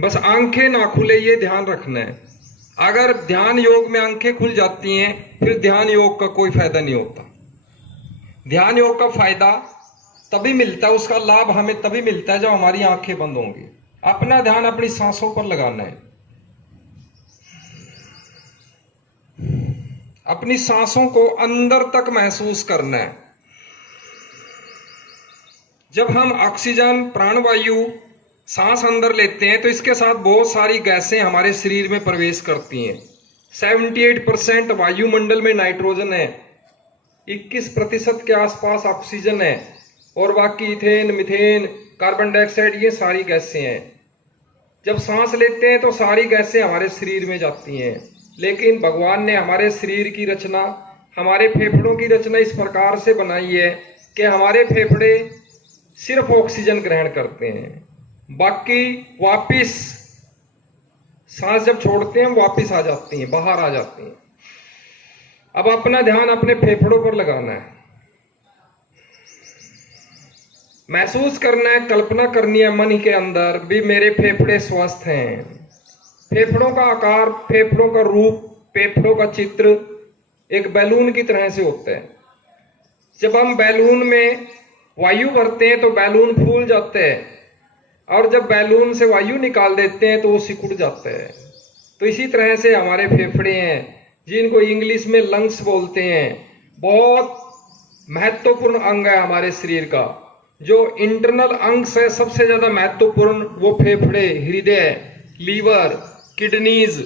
बस आंखें ना खुले, ये ध्यान रखना है। अगर ध्यान योग में आंखें खुल जाती हैं फिर ध्यान योग का कोई फायदा नहीं होता। ध्यान योग का फायदा तभी मिलता है, उसका लाभ हमें तभी मिलता है जब हमारी आंखें बंद होंगी। अपना ध्यान अपनी सांसों पर लगाना है, अपनी सांसों को अंदर तक महसूस करना है। जब हम ऑक्सीजन प्राणवायु सांस अंदर लेते हैं तो इसके साथ बहुत सारी गैसें हमारे शरीर में प्रवेश करती हैं। 78% वायुमंडल में नाइट्रोजन है, 21% के आसपास ऑक्सीजन है और बाकी इथेन, मीथेन, कार्बन डाइऑक्साइड, ये सारी गैसें हैं। जब सांस लेते हैं तो सारी गैसें हमारे शरीर में जाती हैं, लेकिन भगवान ने हमारे शरीर की रचना, हमारे फेफड़ों की रचना इस प्रकार से बनाई है कि हमारे फेफड़े सिर्फ ऑक्सीजन ग्रहण करते हैं, बाकी वापिस सांस जब छोड़ते हैं वापिस आ जाती हैं, बाहर आ जाती हैं। अब अपना ध्यान अपने फेफड़ों पर लगाना है, महसूस करना है, कल्पना करनी है मन के अंदर भी मेरे फेफड़े स्वस्थ हैं। फेफड़ों का आकार, फेफड़ों का रूप, फेफड़ों का चित्र एक बैलून की तरह से होता है। जब हम बैलून में वायु भरते हैं तो बैलून फूल जाता है और जब बैलून से वायु निकाल देते हैं तो वो सिकुड़ जाता है। तो इसी तरह से हमारे फेफड़े हैं, जिनको इंग्लिश में लंग्स बोलते हैं, बहुत महत्वपूर्ण अंग है हमारे शरीर का। जो इंटरनल अंग से सबसे ज्यादा महत्वपूर्ण वो फेफड़े, हृदय, लीवर, किडनीज,